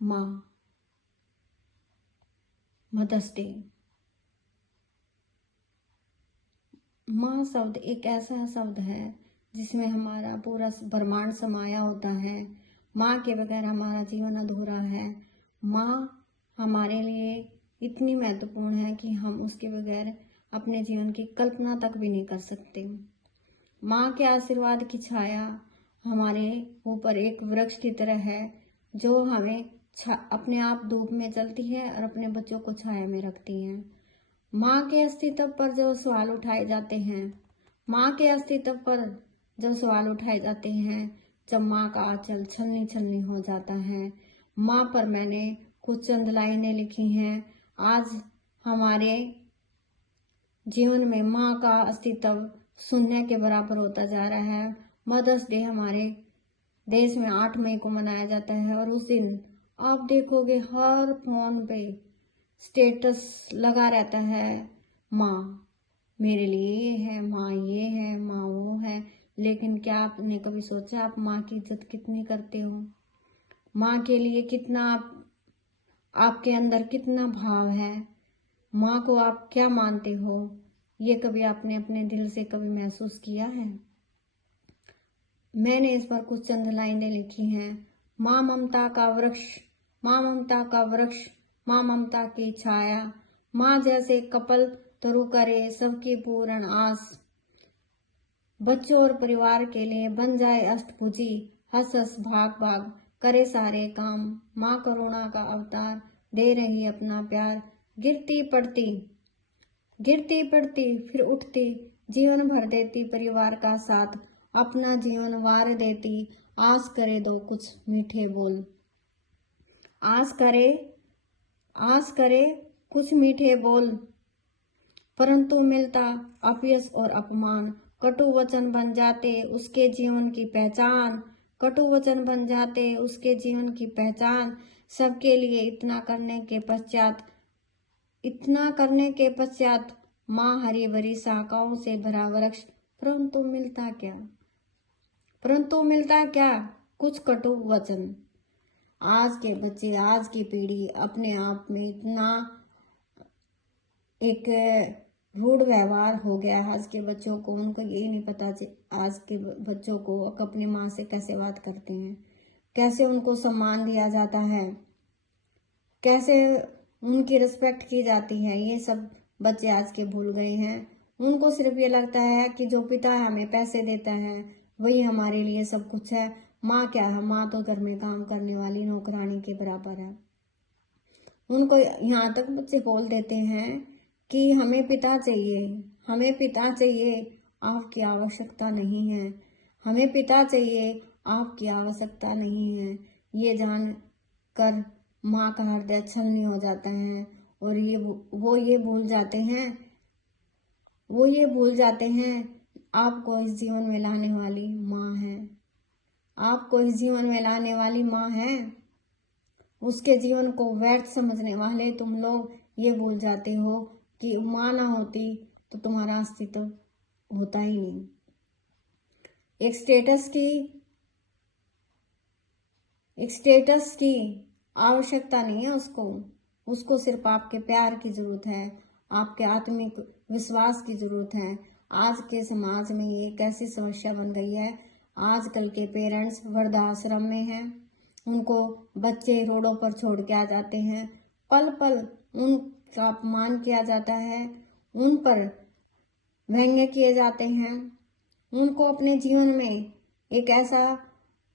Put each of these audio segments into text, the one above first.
माँ, mother's day. माँ शब्द एक ऐसा शब्द है जिसमें हमारा पूरा ब्रह्मांड समाया होता है। माँ के बगैर हमारा जीवन अधूरा है। माँ हमारे लिए इतनी महत्वपूर्ण है कि हम उसके बगैर अपने जीवन की कल्पना तक भी नहीं कर सकते। माँ के आशीर्वाद की छाया हमारे ऊपर एक वृक्ष की तरह है जो हमें अपने आप धूप में चलती है और अपने बच्चों को छाया में रखती है। माँ के अस्तित्व पर जो सवाल उठाए जाते हैं, माँ के अस्तित्व पर जो सवाल उठाए जाते हैं, जब माँ का आंचल छलनी छलनी हो जाता है। माँ पर मैंने कुछ चंद लाइनें लिखी हैं। आज हमारे जीवन में माँ का अस्तित्व शून्य के बराबर होता जा रहा है। मदर्स डे हमारे देश में 8 मई को मनाया जाता है और उस दिन आप देखोगे हर फोन पे स्टेटस लगा रहता है, माँ मेरे लिए ये है, माँ ये है, माँ वो है। लेकिन क्या आपने कभी सोचा आप माँ की इज्जत कितनी करते हो? माँ के लिए कितना आपके अंदर कितना भाव है? माँ को आप क्या मानते हो? ये कभी आपने अपने दिल से कभी महसूस किया है? मैंने इस पर कुछ चंद लाइनें लिखी हैं। माँ ममता का वृक्ष, माँ ममता का वृक्ष, माँ ममता की छाया, माँ जैसे कपल तरु करे सबकी पूर्ण आस, बच्चों और परिवार के लिए बन जाए अष्टभुजी, हंस हंस भाग भाग करे सारे काम। माँ करुणा का अवतार दे रही अपना प्यार, गिरती पड़ती फिर उठती, जीवन भर देती परिवार का साथ, अपना जीवन वार देती। आस करे दो कुछ मीठे बोल, आस करे कुछ मीठे बोल, परंतु मिलता अपयश और अपमान। कटु वचन बन जाते उसके जीवन की पहचान, कटु वचन बन जाते उसके जीवन की पहचान। सबके लिए इतना करने के पश्चात माँ हरी भरी शाखाओं से भरा वृक्ष, परंतु मिलता क्या? कुछ कटु वचन। आज के बच्चे, आज की पीढ़ी अपने आप में इतना एक रूढ़ व्यवहार हो गया है। आज के बच्चों को उनको ये नहीं पता, आज के बच्चों को अपनी माँ से कैसे बात करते हैं, कैसे उनको सम्मान दिया जाता है, कैसे उनकी रिस्पेक्ट की जाती है। ये सब बच्चे आज के भूल गए हैं। उनको सिर्फ ये लगता है कि जो पिता हमें पैसे देता है वही हमारे लिए सब कुछ है। माँ क्या है? माँ तो घर में काम करने वाली नौकरानी के बराबर है। उनको यहाँ तक बच्चे बोल देते हैं कि हमें पिता चाहिए, आपकी आवश्यकता नहीं है। हमें पिता चाहिए, आपकी आवश्यकता नहीं है। ये जान कर माँ का हृदय छलनी हो जाता है और वो ये भूल जाते हैं आपको इस जीवन में लाने वाली माँ है। आपको इस जीवन में लाने वाली माँ है। उसके जीवन को व्यर्थ समझने वाले तुम लोग ये भूल जाते हो कि माँ ना होती तो तुम्हारा अस्तित्व होता ही नहीं। एक स्टेटस की आवश्यकता नहीं है उसको सिर्फ आपके प्यार की जरूरत है, आपके आत्मिक विश्वास की जरूरत है। आज के समाज में ये एक ऐसी समस्या बन गई है। आजकल के पेरेंट्स वृद्धाश्रम में हैं, उनको बच्चे रोडों पर छोड़ के आ जाते हैं, पल पल उनका अपमान किया जाता है, उन पर व्यंग्य किए जाते हैं। उनको अपने जीवन में एक ऐसा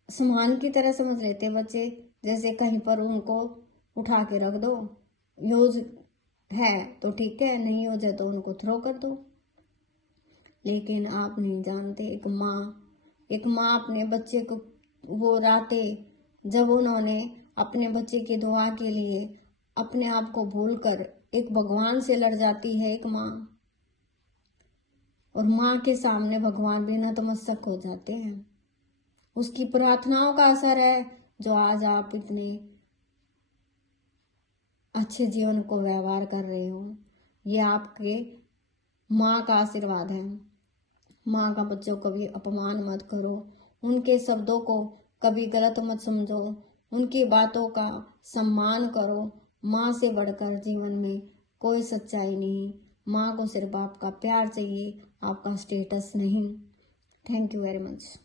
सामान की तरह समझ लेते बच्चे, जैसे कहीं पर उनको उठा के रख दो, यूज है तो ठीक है, नहीं यूज है तो उनको थ्रो कर दो। लेकिन आप नहीं जानते, एक माँ अपने बच्चे को, वो रातें जब उन्होंने अपने बच्चे की दुआ के लिए अपने आप को भूलकर एक भगवान से लड़ जाती है एक माँ, और माँ के सामने भगवान भी नतमस्तक हो जाते हैं। उसकी प्रार्थनाओं का असर है जो आज आप इतने अच्छे जीवन को व्यवहार कर रहे हो। ये आपके माँ का आशीर्वाद है। माँ का बच्चों को कभी अपमान मत करो, उनके शब्दों को कभी गलत मत समझो, उनकी बातों का सम्मान करो। माँ से बढ़कर जीवन में कोई सच्चाई नहीं। माँ को सिर्फ आपका प्यार चाहिए, आपका स्टेटस नहीं। Thank you very much.